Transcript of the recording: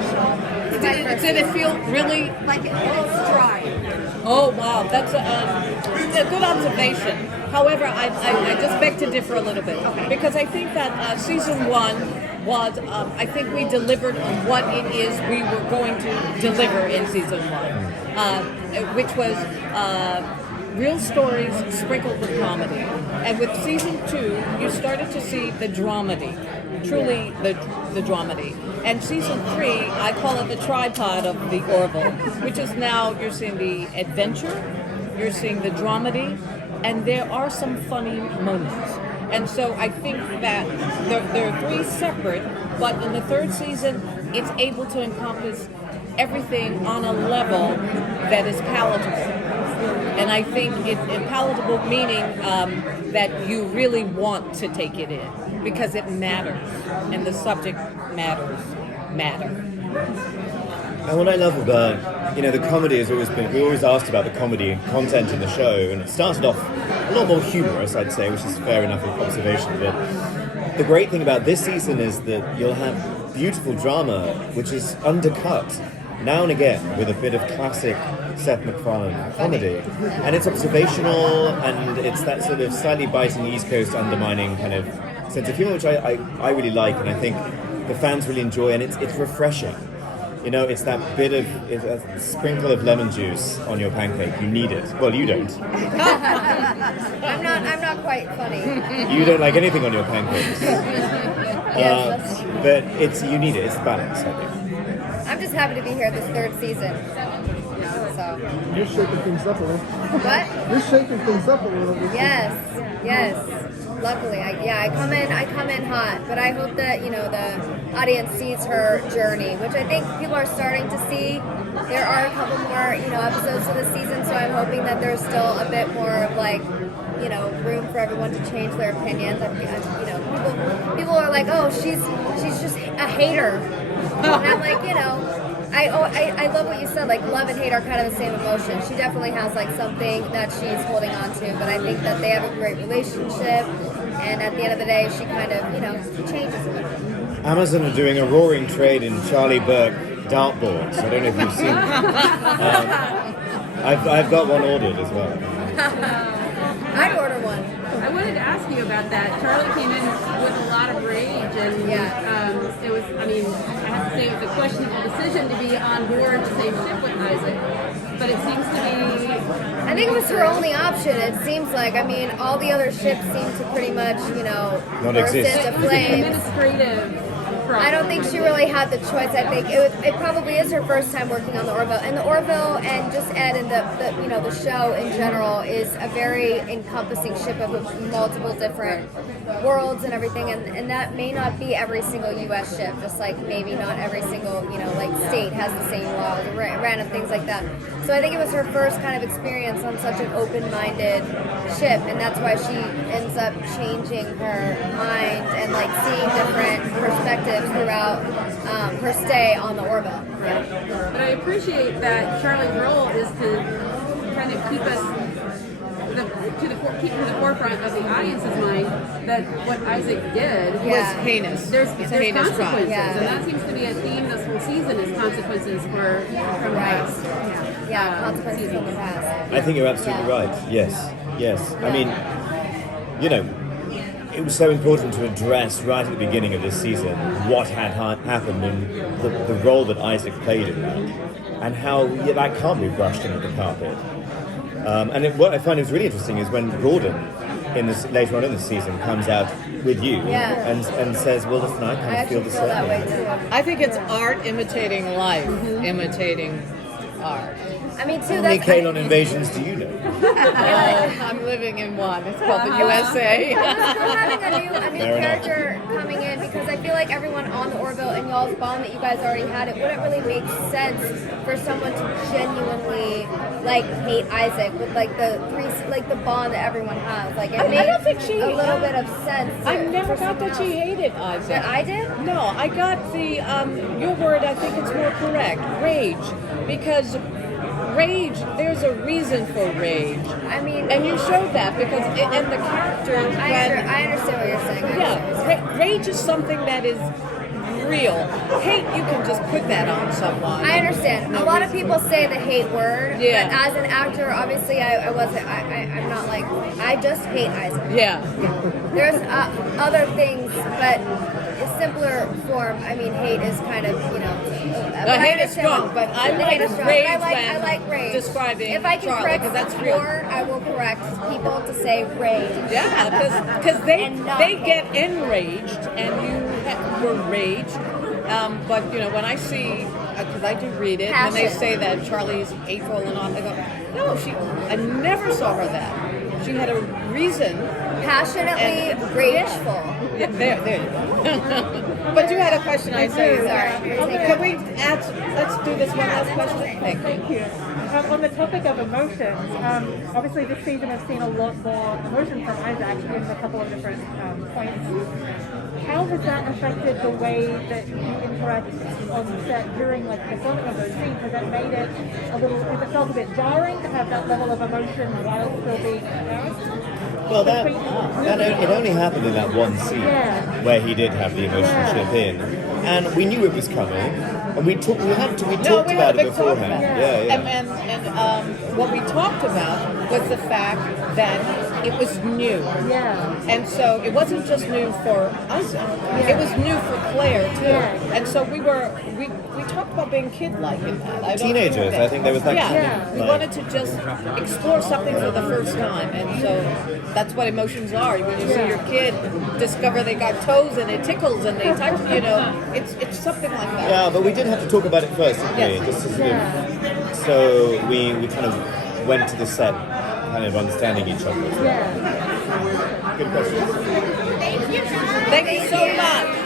professional. Did it feel really Like it's dry. Oh, wow. That's a good observation. However, I just beg to differ a little bit. Okay. Because I think that season one was, I think we delivered on what it is we were going to deliver in season one, which was real stories sprinkled with comedy. And with season two, you started to see the dramedy, truly the dramedy. And season three, I call it the tripod of the Orville, which is now you're seeing the adventure, you're seeing the dramedy, and there are some funny moments. And so I think that there are three separate, but in the third season, it's able to encompass everything on a level that is palatable. And I think it's palatable meaning that you really want to take it in because it matters and the subject matter. And what I love about, the comedy has always been, we always asked about the comedy and content in the show, and it started off a lot more humorous, I'd say, which is fair enough observation, but the great thing about this season is that you'll have beautiful drama, which is undercut now and again with a bit of classic Seth MacFarlane comedy. And it's observational, and it's that sort of slightly biting East Coast undermining kind of sense of humor, which I really like, and I think the fans really enjoy, and it's refreshing. It's that bit of a sprinkle of lemon juice on your pancake. You need it. Well, you don't. I'm not quite funny. You don't like anything on your pancakes. Yes, but you need it. It's the balance, I think. I'm just happy to be here this third season. So. You're shaking things up a little. What? You're shaking things up a little bit. Yes. Luckily, I come in hot, but I hope that the audience sees her journey, which I think people are starting to see. There are a couple more episodes of this season, so I'm hoping that there's still a bit more of room for everyone to change their opinions. People are like, oh, she's just a hater, and I'm like, I love what you said. Like, love and hate are kind of the same emotion. She definitely has something that she's holding on to, but I think that they have a great relationship. And at the end of the day, she kind of, she changes a little bit. Amazon are doing a roaring trade in Charly Burke dartboards. I don't know if you've seen. I've got one ordered as well. I'd order one. I wanted to ask you about that. Charlie came in with a lot of rage, and it was, I have to say, it was a questionable decision to be on board the same ship with Isaac, but it seems to be... I think it was her only option, it seems like. All the other ships seem to pretty much, not burst exist. into flames. Administrative problem. I don't think she really had the choice. I think it probably is her first time working on the Orville, and the Orville and just Ed and the show in general is a very encompassing ship of multiple different worlds and everything, and that may not be every single U.S. ship. Just like maybe not every single state has the same laws, or random things like that. So I think it was her first kind of experience on such an open-minded ship, and that's why she ends up changing her mind and seeing different perspectives throughout her stay on the Orville. Right. But I appreciate that Charlie's role is to kind of keep us keep to the forefront of the audience's mind that what Isaac did was heinous. There's heinous consequences, crime. and that seems to be a theme this whole season is consequences from past. Consequences from the past. I think you're absolutely right. Yes. It was so important to address right at the beginning of this season what had happened and the role that Isaac played in that, and how that can't be brushed under the carpet. What I find is really interesting is when Gordon, later on in the season, comes out with you and says, "Well, listen, I kind of feel the same." That way too. I think it's art imitating life, imitating art. Too. How many Kalon invasions do you know? I'm living in one. It's called the USA. Still having a new character coming in, because I feel like everyone on the Orville and y'all's bond that you guys already had, it wouldn't really make sense for someone to genuinely hate Isaac with the bond that everyone has. I don't think she a little bit of sense. I never got that she hated Isaac. That I did? No, I got the your word. I think it's more correct. Rage, because rage. There's a reason for rage. And you showed that because and the character. I understand what you're saying. Rage is something that is real. Hate, you can just put that on someone. I understand. A lot of people say the hate word, Yeah. but as an actor, obviously, I'm not like, I just hate Isaac. Yeah. There's other things, but a simpler form. I mean, hate is kind of, The hate is strong, but I the like hate is strong. rage I when like rage. describing If I can Charlie, correct 'cause that's real. more, I will correct people to say rage. Yeah, because they And not get enraged, and you were raged. But when I see, because I do read it, when they Passion. say that Charlie's April and on, I go, no, I never saw her that. She had a reason. Passionately And- rageful. Yeah, there you go. But you had a question, I say. Sorry. Can we let's do this one last question? Thank you. Thank you. On the topic of emotions, obviously this season has seen a lot more emotion from Isaac in a couple of different points. How has that affected the way that you interact on set during the filming of those scenes? Has that made it has it felt a bit jarring to have that level of emotion while still being embarrassed? Well, it only happened in that one scene Yeah. where he did have the emotional chip in, and we knew it was coming, and we talked about it beforehand. Yeah. And what we talked about was the fact that it was new. Yeah. And so it wasn't just new for Isaac. It was new for Claire too. Yeah. And so we talked about being kid-like in that. I don't Teenagers, think that- I think there was that kind Yeah. of, We like- wanted to just explore something for the first time, and so that's what emotions are. When you see your kid discover they got toes and it tickles and they touch, it's something like that. Yeah, but we did have to talk about it first, didn't we? Yes. Just to sort of, so we kind of went to the set kind of understanding each other. Yeah. Good question. Thank you so much.